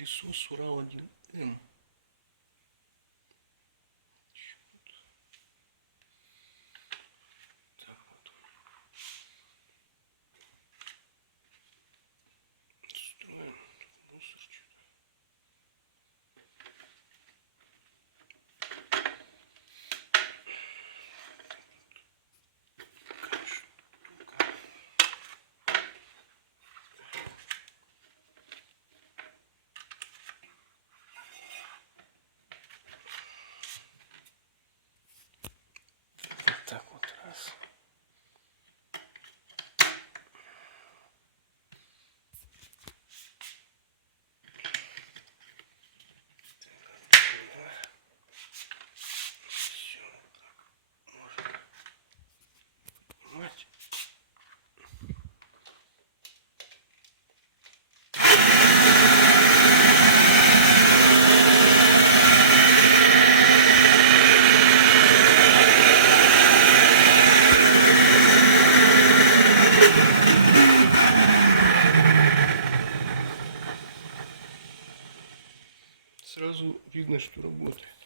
пылесос Урал-1М. Так вот. Строим мусор что-то. Так вот раз. Все. Можно. Мать. Сразу видно, что работает.